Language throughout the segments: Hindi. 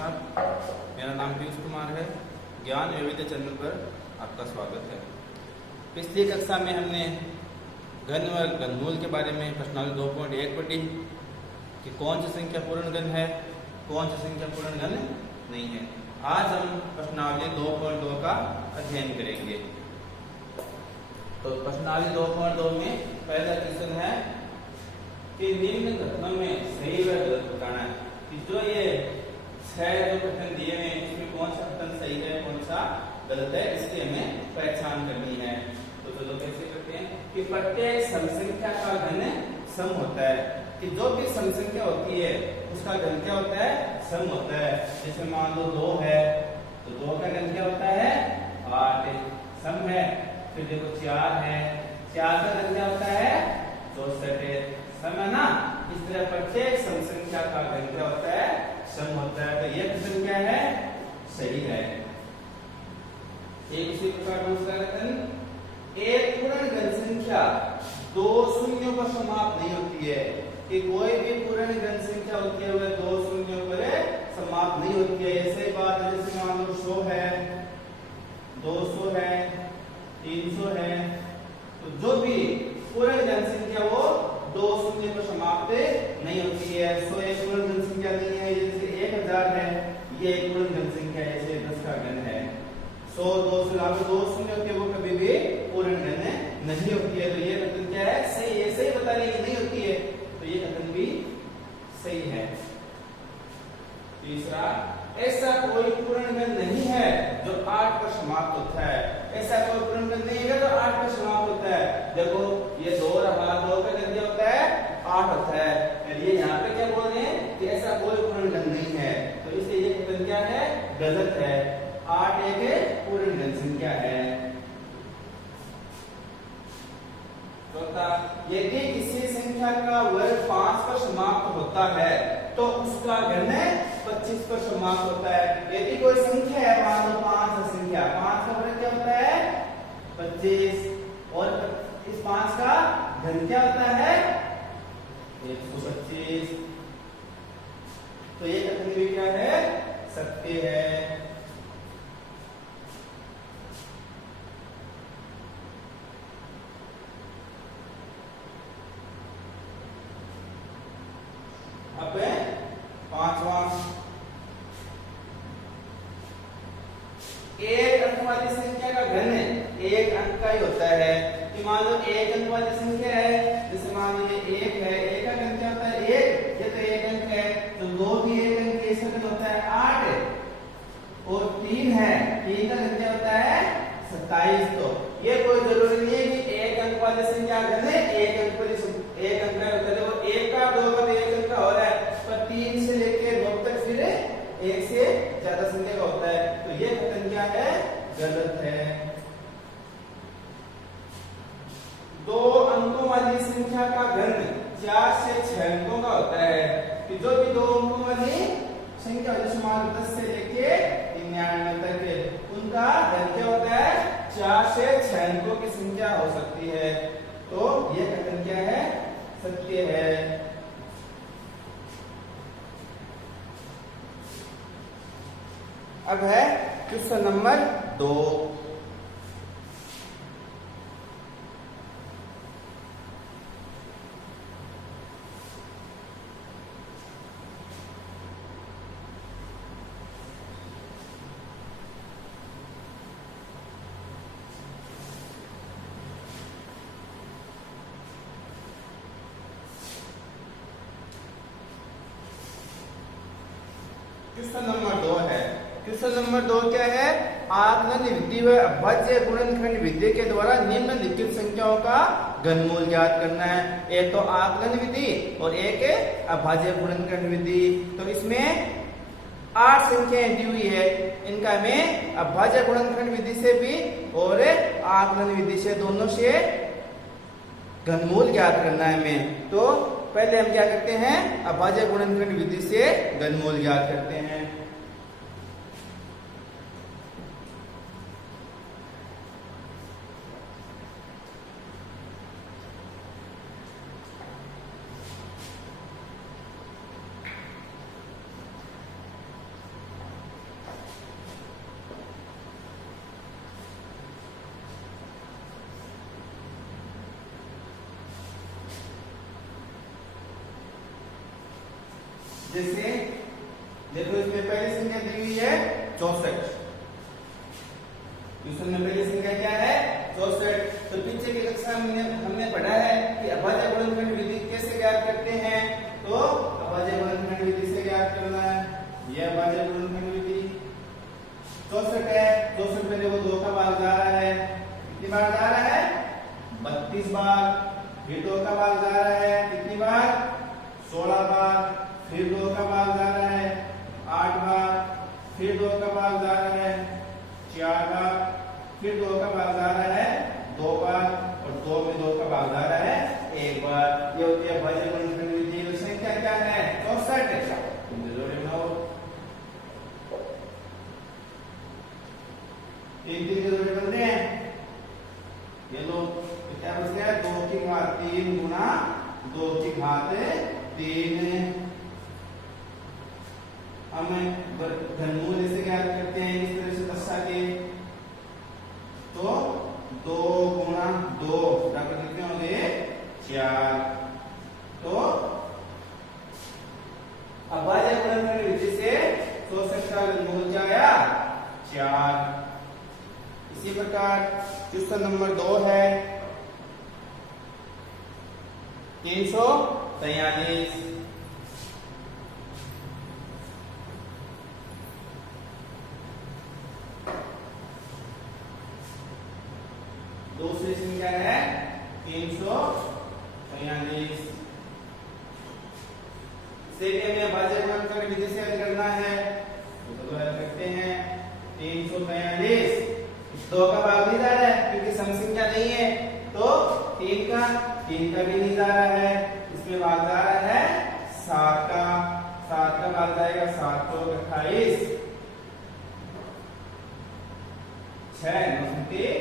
नमस्कार, मेरा नाम पीयूष कुमार है। ज्ञान वैविध्य चैनल पर आपका स्वागत है। पिछली कक्षा में हमने घन व घनमूल के बारे में प्रश्नावली 2.1 पढ़ी कि कौन सी संख्या पूर्ण घन है, कौन सी संख्या पूर्ण घन नहीं है। आज हम प्रश्नावली 2.2 का अध्ययन करेंगे। तो प्रश्नावली 2.2 में पहला क्वेश्चन है कि निम्न कथनों में सही व गलत बताना है कि जो ये 6 जो कथन दिए हैं इसमें कौन सा कथन सही है, कौन सा गलत है, इसकी हमें पहचान करनी है। तो चलो कैसे करते हैं कि प्रत्येक सम संख्या का घन सम होता है, कि जो भी सम संख्या होती है उसका घन क्या होता है, सम होता है। जैसे मान लो 2 है तो 2 का घन क्या होता है, 8 सम है। फिर देखो 4 है, 4 का घन क्या होता है, 64 सम है ना। इस तरह प्रत्येक सम संख्या का घन क्या होता है, सम होता है। तो ये कथन क्या है, सही है। एक इसी प्रकार दूसरा कथन, एक पूर्ण घन संख्या 2 शून्यों पर समाप्त नहीं होती है, कि कोई भी पूर्ण घन संख्या होती है वह 2 शून्यों पर समाप्त नहीं होती है। ऐसे बात है जैसे मान लो 100 है, 200 है, 300 है, तो जो भी पूर्ण घन संख्या वो 2 शून्य पर समाप्त नहीं होती है। 100 एक पूर्ण घन संख्या नहीं है। जैसे 1000 है, ये एक पूर्ण घन संख्या है, जैसे 10 का घन है। 100 200 लागू 2 शून्य होते वो कभी भी पूर्ण घन नहीं होती है। तो ये कथन क्या है, सही है। सही बता रही है नहीं होती है, तो ये कथन भी सही है। तीसरा, ऐसा कोई पूर्ण घन नहीं है जो 8 पर समाप्त होता है। ऐसा कोई पूर्ण घन नहीं है जो 8 पर समाप्त होता है। देखो ये 2 रहा, 2 का घन क्या होता है, 8 होता है। और ये यहाँ पे क्या बोल रहे हैं कि ऐसा कोई पूर्ण घन नहीं है, तो इसलिए ये कथन क्या है, गलत है। 8 एक पूर्ण घन संख्या है। चौथा, यदि किसी संख्या का वर्ग 5 पर समाप्त होता है तो उसका घन 25 पर समाप्त होता है। यदि कोई संख्या है, मान लो 5 है संख्या, 5 का वर्ग क्या होता है, 25, और इस 5 का घन क्या होता है, 125। तो ये कथन भी क्या है, सत्य है। अब पांचवा, एक अंक वाली संख्या का घन एक अंक का ही होता है। कि मान लो एक अंक वाली संख्या है, जैसे मान लो ये 1 है, 1 का घन क्या होता है, 1, ये तो 1 अंक है। तो 2 भी 1 अंक, इसका घन होता है 8, और 3 है, 3 का घन क्या होता है, 27। तो ये कोई जरूरी नहीं है कि एक अंक वाली संख्या घन एक अंक पर एक अंक का होता है। देखो 1 का 2 का 1 अंक का हो रहा है, पर 3 से लेके 9 तक फिर 1 से ज्यादा संख्या का होता है। तो ये कथन क्या है, गलत है। 2 अंकों वाली संख्या का घन 4 से 6 अंकों का होता है। कि जो भी 2 अंकों वाली संख्या जैसे मान 10 से लेके 99 तक, उनका घन क्या होता है, 4 से 6 अंकों की संख्या हो सकती है। तो ये कथन क्या है, सत्य है। अब है क्वेश्चन नंबर 2। क्वेश्चन नंबर 2 है। क्वेश्चन नंबर 2 क्या है, आकलन विधि व अभाज्य गुणनखंड विधि के द्वारा निम्नलिखित संख्याओं का घनमूल ज्ञात करना है। एक तो आकलन विधि और एक अभाज्य गुणनखंड विधि। तो इसमें 8 संख्याएं दी हुई है, इनका हमें अभाज्य गुणनखंड विधि से भी और आकलन विधि से, दोनों से घनमूल ज्ञात करना है हमें। तो पहले हम क्या करते हैं, अभाज्य गुणनखंड विधि से घनमूल ज्ञात करते हैं। जैसे देखो इसमें पहली संख्या दी हुई है 64। क्वेश्चन में पहली संख्या क्या है 64। तो पीछे की कक्षा में हमने पढ़ा है कि अभाज्य गुणनखंड विधि कैसे ज्ञात करते हैं। तो अभाज्य गुणनखंड विधि से ज्ञात करना है। यह अभाज्य गुणनखंड विधि 64 है। 64 में देखो 2 का भाग जा रहा है, कितनी बार जा रहा है 32 बार। फिर 2 का भाग जा रहा है कितनी बार 16 बार। फिर 2 का भाग जा रहा है 8 बार। फिर 2 का भाग जा रहा है 4 बार। फिर 2 का भाग जा रहा है 2 बार और 2 में 2 का भाग जा रहा है 1 बार। ये होती है अभाज्य गुणनखंड विधि। संख्या क्या है 64। तुम जोड़े बनाओ 3 के जोड़े बन रहे हैं। ये लो क्या बच गया 2 की घात 3 गुना 2 की घात 3। हमें घनमूल ऐसे ज्ञात करते हैं इस तरह से दर्शा के। तो 2 गुना 2 बराबर कितने हो गए 4। तो अभाज्य गुणनखंड विधि से 64 का घनमूल क्या आया 4। इसी प्रकार क्वेश्चन नंबर 2 है 343। दूसरी संख्या है 343। इसे भी हमें अभाज्य गुणनखंड विधि से हल करना है। तो हल करते हैं 343। 2 का भाग नहीं जा रहा है क्योंकि सम संख्या नहीं है। तो 3 का भी नहीं जा रहा है। इसमें भाग जा रहा है 7 का। 7 का भाग जाएगा 7 को 28। 6 63।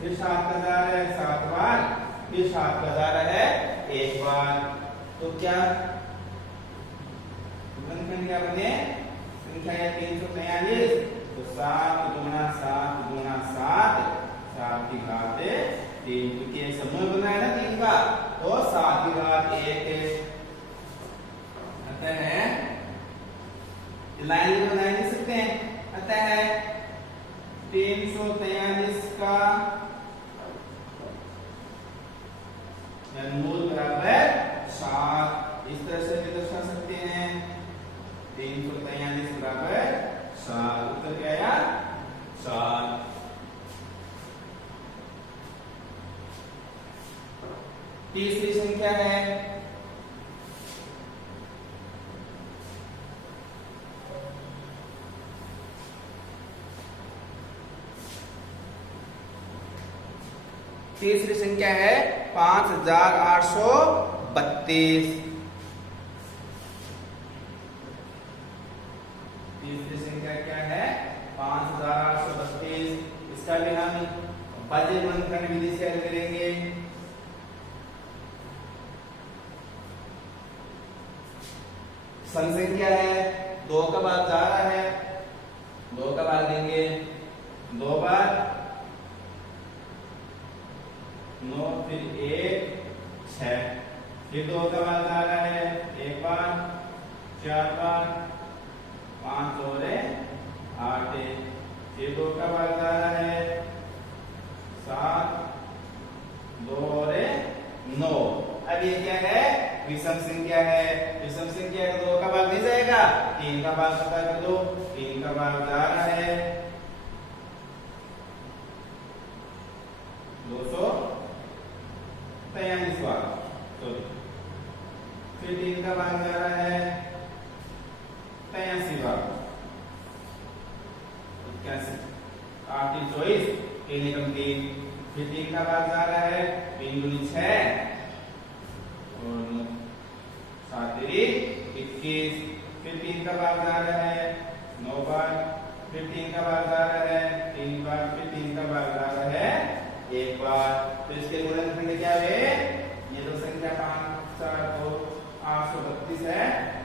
फिर 7 का जा रहा है 7 बार। फिर 7 का जा रहा है 1 बार। तो क्या गुणनखंड क्या बने संख्या है 343। तो 7 गुना 7 गुना 7 7 की घात 3 क्योंकि एक समूह बना है ना 3 का। तो 7 की घात 1 अतः है लाइन बना नहीं सकते हैं। अतः है 343 का घनमूल बराबर 7। इस तरह से भी दर्शा सकते हैं 343 बराबर 7। उत्तर क्या आया 7। तीसरी संख्या है 5832। तीसरी संख्या क्या है 5832। इसका भी हम अभाज्य गुणनखंड विधि से हल करेंगे। सम संख्या है 2 का भाग जा रहा है 2 का भाग देंगे 2 बार 9 फिर 1 6। फिर 2 का भाग जा रहा है 1 बार 4 बार 5 और 8। फिर 2 का भाग जा रहा है 7 2 और 9। अब ये क्या है विषम संख्या है। विषम संख्या का 2 का भाग नहीं जाएगा 3 का भाग पता कर दो। 3 का भाग जा रहा है 243 बार। फिर 3 का भाग जा रहा है 83 बार। 81 8 3 24 3 एकम 3। फिर 3 का भाग जा रहा है 3 दूनी 6 और 7 3 21। फिर 3 का भाग जा रहा है 9 बार। फिर 3 का भाग जा रहा है 3 बार। फिर 3 का भाग जा रहा है 1 बार। तो इसके गुणनखंड क्या है ये तो संख्या 5 4 2 832 है।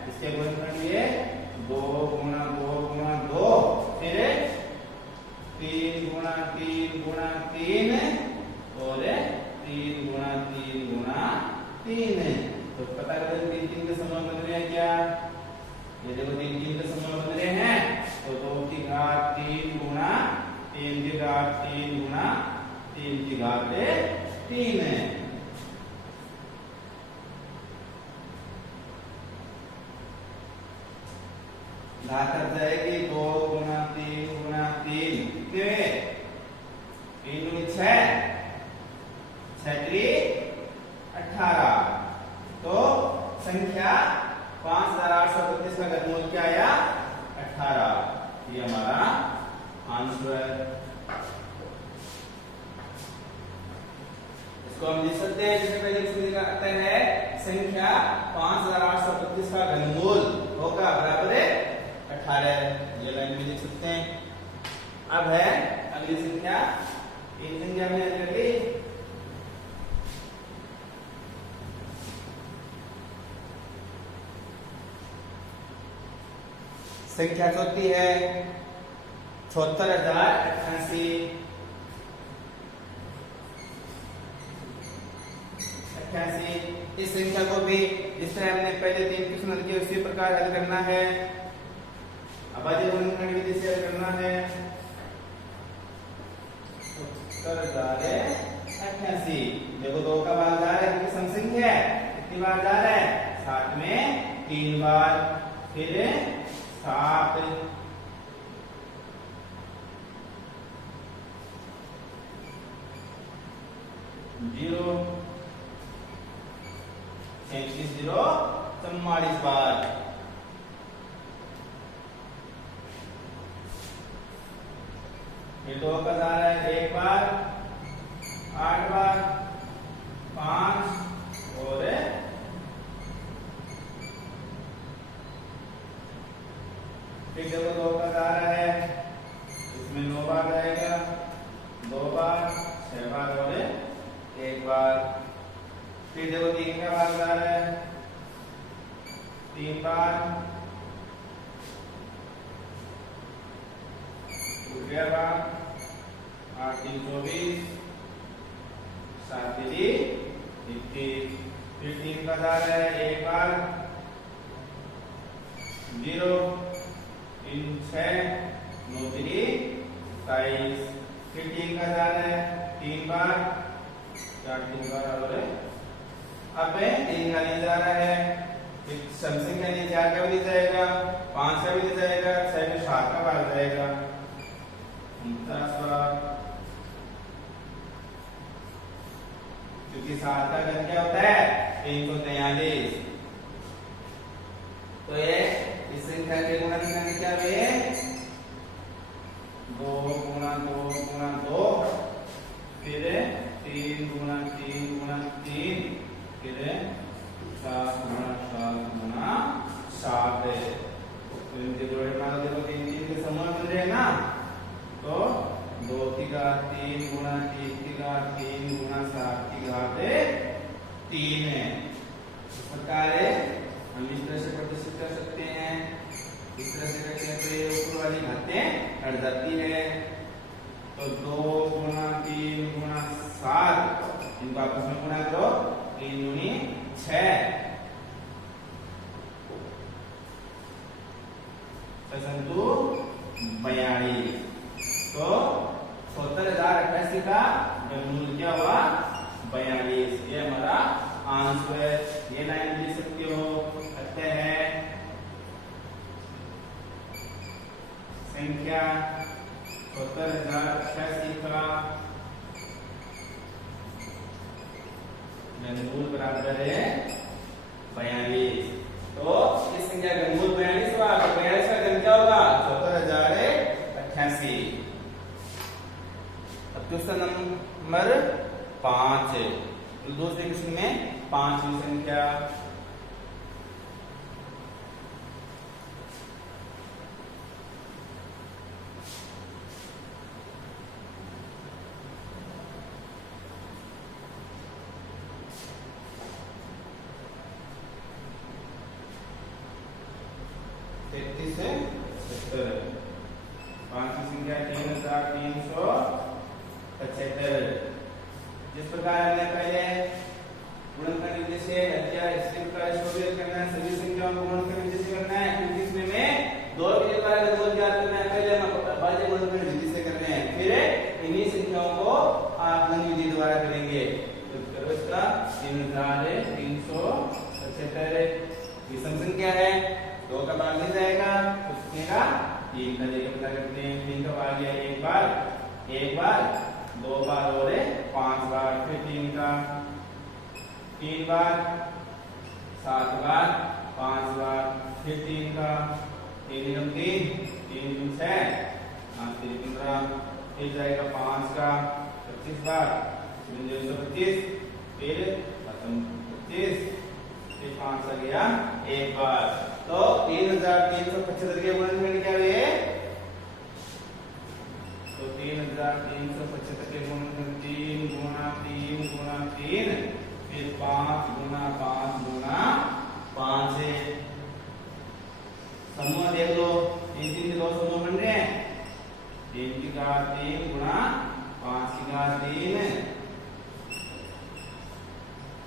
इसके गुणनखंड ये 2 गुना 2 गुना 2 फिर 3 गुना 3 गुना 3 और 3 गुना 3 गुना 3। तो पता करें 3 3 के समूह बन रहे हैं क्या? ये देखो 3 3 के समूह बन रहे हैं, तो 2 की घात 3 गुना 3 की घात 3 गुना 3 की घात 3 है। घात कर जाएगी 2 गुना 3 गुना 3 कितने? 3 गुनी 6 18। तो संख्या 5832 का घनमूल क्या आया? 18। ये हमारा आंसर। इसको हम लिख सकते हैं जिसमें पहले इसमें आता है संख्या 5832 का घनमूल होगा बराबर है 18। ये लाइन में लिख सकते हैं। अब है अगली संख्या, इन संख्या में कर ली। संख्या चौथी है 74088। इस संख्या को भी जिस तरह हमने पहले 3 क्वेश्चन किए उसी प्रकार हल करना है। अभाज्य गुणनखंड विधि से हल करना है। 74088 देखो 2 का भाग जा रहा है क्योंकि सम संख्या है। कितनी बार जा रहा है? 7 में 3 बार, फिर 7 0 37 0 44 बार, फिर 2 का जा रहा है 1 बार 8 बार 5 और फिर देखो 2 का जा रहा है इसमें 9 बार जाएगा, 2 बार 6 बार और 1 बार। फिर देखो 3 का बार जा रहा है 3 बार, 8 3 24 7 21। फिर 3 का जा रहा है 1 बार 0 3 6 9 3 27। फिर 3 का जा रहा है 3 बार 4 3 बार और अब 3 का नहीं जा रहा है, फिर सम संख्या नहीं 4 का भी जाएगा, 5 का भी जाएगा, 6 में 7 का बार जाएगा 49 बार। क्योंकि 7 का घन क्या होता है? 343। तो ये इस संख्या के गुणनखंड क्या हुए? 2 गुना 2 गुना 2, फिर 3 गुना 3 गुना 3, फिर 7 गुना 7 गुना 7। तो इनके जोड़े बना देखो 3 3 के समूह बन रहे हैं ना, तो 2 की घात 3 गुना 3 की घात 3 गुना 7 की घात 3 है। इस प्रकार हम इस तरह से प्रदर्शित कर सकते हैं। इस तरह से करते हैं तो ये ऊपर वाली घातें हट जाती है। तो 2 गुना 3 गुना 7 इनको आपस में गुणा करो, 3 दूनी 6 संतु 42। तो 74088 का घनमूल क्या हुआ? 42। ये हमारा आंसर है। ये लाइन लिख सकते हो। कहते हैं संख्या 74088 का घनमूल बराबर है 42। तो इस संख्या का घनमूल 42 हुआ, तो 42 का घन क्या होगा? 74088। अब क्वेश्चन नंबर 5 है। तो दूसरे क्वेश्चन में 5वीं संख्या से 70। 5वीं संख्या 3375। जिस प्रकार हमने पहले गुणनखंड विधि से हल किया, इसी भाग नहीं जाएगा तो कितने का 3 का लेके पता करते हैं। 3 का भाग गया एक बार 2 बार और 5 बार, फिर 3 का 3 बार 7 बार 5 बार, फिर 3 का 3 3 3 6 5 3 15, फिर जाएगा 5 का 25 बार 25, फिर 25, फिर 5 आ गया एक बार। तो 3375 के गुणनखंड क्या हुए? तो 3375 के गुणनखंड 3 गुणा 3 गुणा 3, फिर 5 गुणा 5 गुणा 5 है। समूह देख लो, 3 3 के 2 समूह बन रहे हैं। 3 की घात 3 गुणा 5 की घात 3,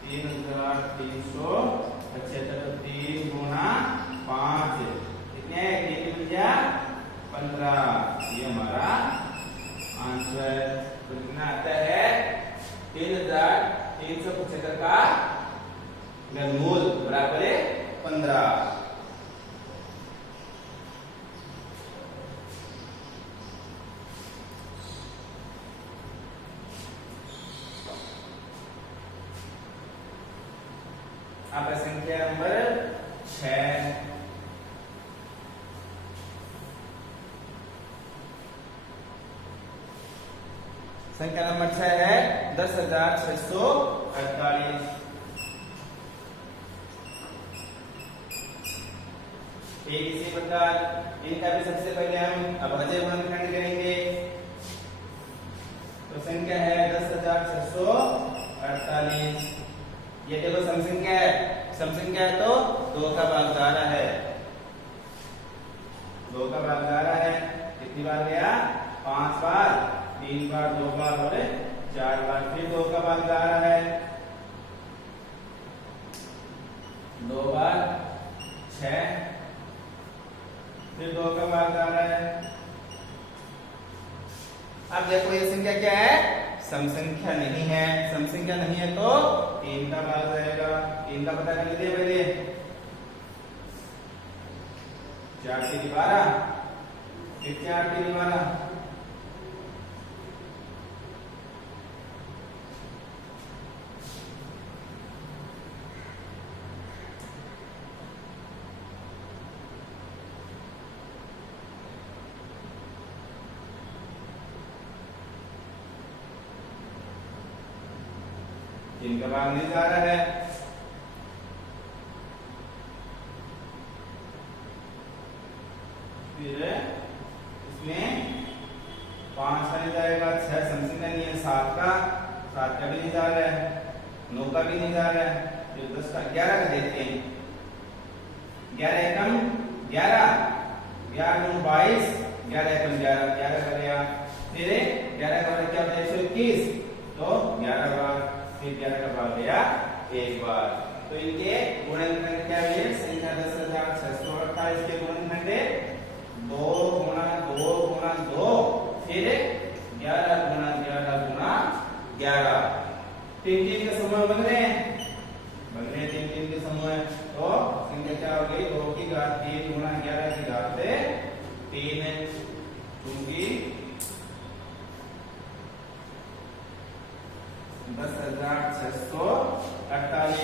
3375, 3 गुणा 5 कितने? 3 गुणा 15, ये हमारा आंसर। तो कितना आता है? 3375 का घनमूल बराबर है 15। अब संख्या नंबर 6, संख्या नंबर 6 है 10,648। ठीक इसी प्रकार इनका भी सबसे पहले हम अभाज्य गुणनखंड करेंगे। तो संख्या है 10,648। ये देखो समसंख्या है, समसंख्या है तो 2 का भाग जा रहा है, 2 का भाग जा रहा है। कितनी बार गया? 5 बार, 3 बार, 2 बार और 4 बार, फिर 2 का भाग जा रहा है 2 बार 6, फिर 2 का भाग जा रहा है। अब देखो ये संख्या क्या है? समसंख्या नहीं है। समसंख्या नहीं है तो 3 का भाग जाएगा। 3 का पता कर लीजिए पहले। 4 3 12, फिर 4 3 12, इनका भाग नहीं जा रहा है। फिर इसमें 5 का नहीं जाएगा, 6 समसंख्या नहीं है, 7 का भी नहीं जा रहा है, 9 का भी नहीं जा रहा है, फिर 10 का 11 का देखते हैं। 11 एकम 11, 11 9 22, 11 एकम 11, 11 का गया। फिर 11 का क्या होता है? 121, तो 11 बार, फिर 11 का भाग गया एक बार। तो इनके गुणनखंड क्या है? संख्या 10,648 के गुणनखंड 2 गुणा 2 गुणा 2, फिर 11 गुणा 11 गुणा 11। 3 3 के समूह बन रहे हैं, 3 3 के समूह। तो संख्या क्या हो गई? 2 की घात 3 गुणा 11 की घात 3, क्योंकि 10,648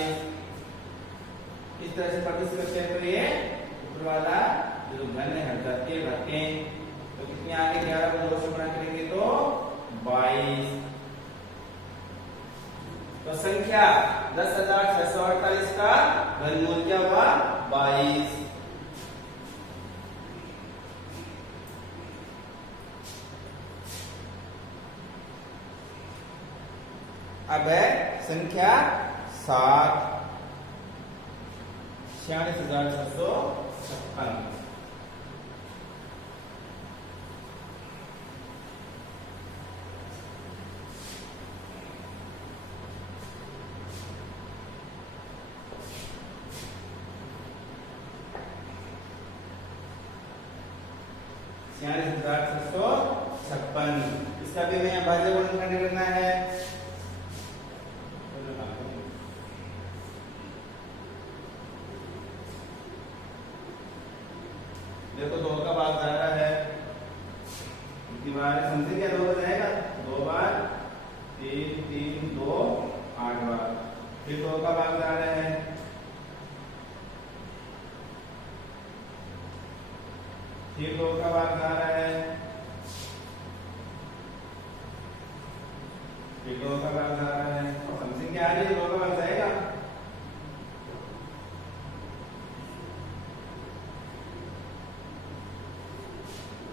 इस तरह से प्रतिशत करते हैं तो ये ऊपर वाला जो घन है हट जाती है, घटते। तो कितने आगे? 11 को 2 से गुणा करेंगे तो 22। तो संख्या 10,648 का घनमूल क्या हुआ? 22। अब है संख्या 7, 46,656। इसका भी हमें अभाज्य गुणनखंड करना है। फिर 2 का भाग जा रहा है, फिर 2 का भाग जा रहा है, समथिंग क्या आ रही है, 2 का भाग जाएगा,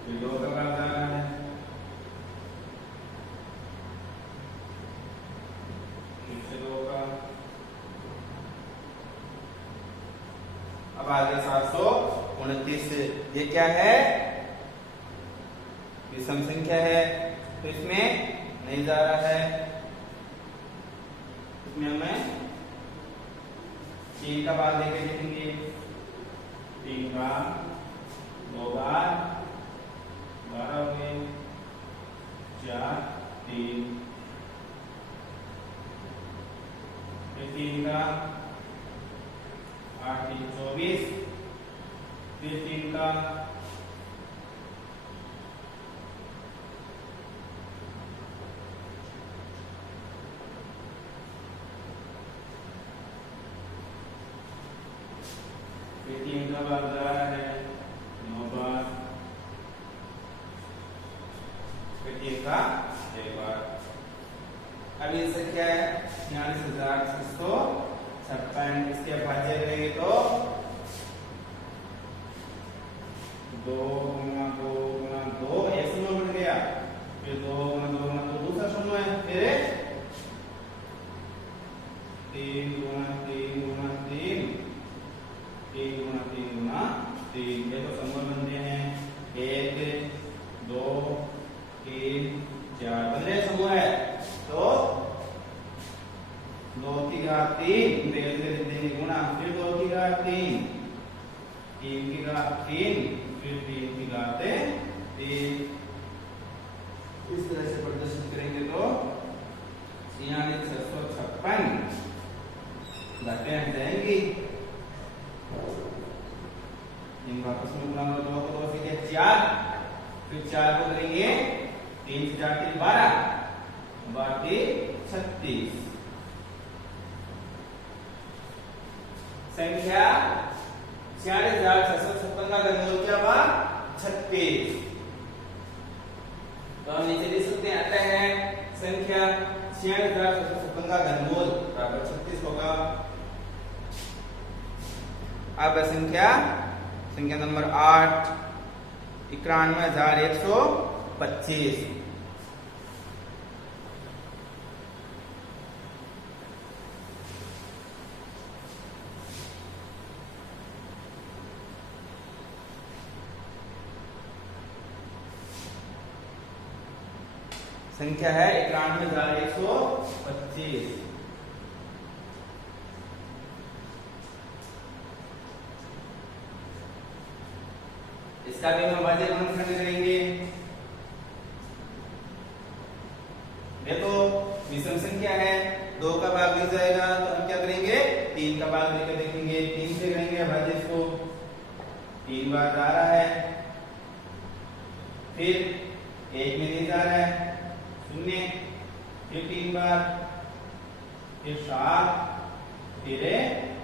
फिर 2 का भाग जा रहा है, फिर से 2 का, अब आगे 729। ये क्या है, विषम संख्या है, तो इसमें नहीं जा रहा है, इसमें हमें 3 का भाग लेके लिखेंगे, 3 का 2 बार 12 हो गए, 4 3, फिर 3 का 8 3 24, फिर 3 का 3 का भाग जा रहा है, 9 बार, फिर 3 का 1 बार। अब ये संख्या है 46,656, इसके भाज्य करेंगे तो 2 गुना 2 गुना 2 एक समूह बन गया, फिर 2 गुना 2 गुना 2 दूसरा समूह है, फिर 3 गुना 3 गुना 3, 3 गुना 3 गुना 3, ये तो समूह बनते हैं 1 2 3 4, 15 समूह है, तो 2 की घात 3 देंगे गुणा, फिर 2 की घात 3, 3 की घात 3, फिर 3 की घात 3, इस तरह से प्रदर्शित करेंगे तो 46,656 घातें हट जाएंगी, इनको आपस में गुणा करो, 2 को 2 से 4, फिर 4 को करेंगे 3 से 4 3 12, बाकी 36, संख्या 46,656 का घनमूल क्या हुआ, 36। तो हम नीचे लिख सकते हैं, अतः है संख्या 46,656 का घनमूल बराबर 36 होगा। अब संख्या नंबर 8 91,125। संख्या है 91,125। इसका भी हम भाज्य गुणनखंड करेंगे। देखो विषम संख्या है, 2 का भाग मिल जाएगा तो हम क्या करेंगे, 3 का भाग लेकर देखेंगे, 3 से करेंगे भाज्य इसको, 3 बार जा रहा है, फिर 1 में नहीं जा रहा है, 0, फिर 3 बार, फिर 7, फिर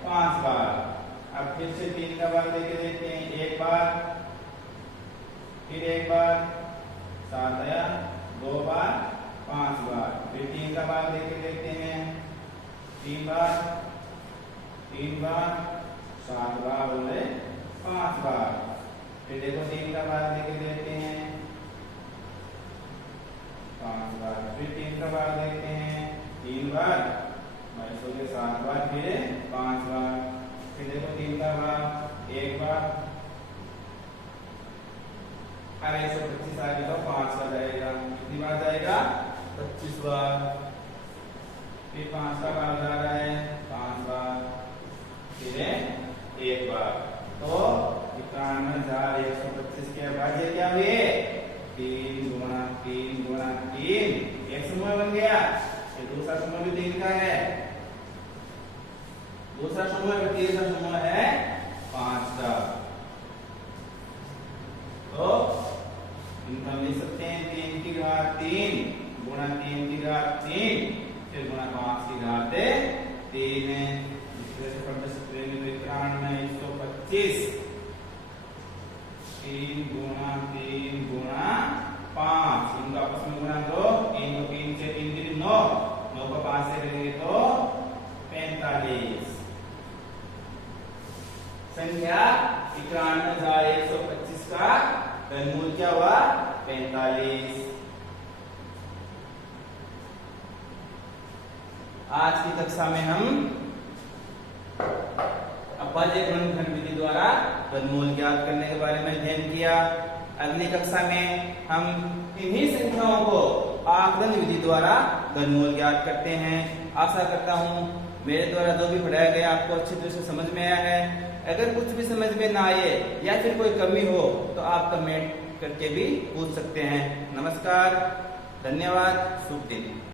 5 बार। अब फिर से 3 का भाग लेके देखते हैं, 1 बार, फिर 1 बार, 7 आया, 2 बार, 5 बार, फिर 3 का भाग लेके देखते हैं, 3 बार, 7 बार बोले 5 बार, फिर देखो 3 का भाग लेके देखते हैं, 5 बार, फिर 3 का भाग देखते हैं, 3 बार, 7 बार, फिर 5 बार, फिर देखो 3 का भाग 1 बार, अब 125 आ गया तो 5 बार जाएगा, कितनी बार जाएगा, 25 बार, फिर 5 का भाग जा रहा है 5 बार, फिर 1 बार, तो 91,125 के भाज्य क्या हुए, 3 गुणा 3 गुणा 3, एक समूह बन गया, फिर दूसरा समूह भी 3 का है, दूसरा समूह है, तीसरा समूह है 5 का, तो इनको हम लिख सकते हैं 3 की घात 3 गुणा 3 की घात 3, फिर गुणा 5 की घात 3, इस तरह से प्रदर्शित करेंगे तो 91,125, 3 गुणा संख्या 91,125 का घनमूल क्या हुआ? 45। आज की कक्षा में हम अभाज्य गुणनखंड विधि द्वारा घनमूल ज्ञात करने के बारे में अध्ययन किया। अगली कक्षा में हम इन्हीं संख्याओं को आकलन विधि द्वारा घनमूल ज्ञात करते हैं। आशा करता हूँ मेरे द्वारा जो भी पढ़ाया गया आपको अच्छी तरह से समझ में आया है। अगर कुछ भी समझ में ना आए या फिर कोई कमी हो तो आप कमेंट करके भी पूछ सकते हैं। नमस्कार, धन्यवाद, शुभ दिन।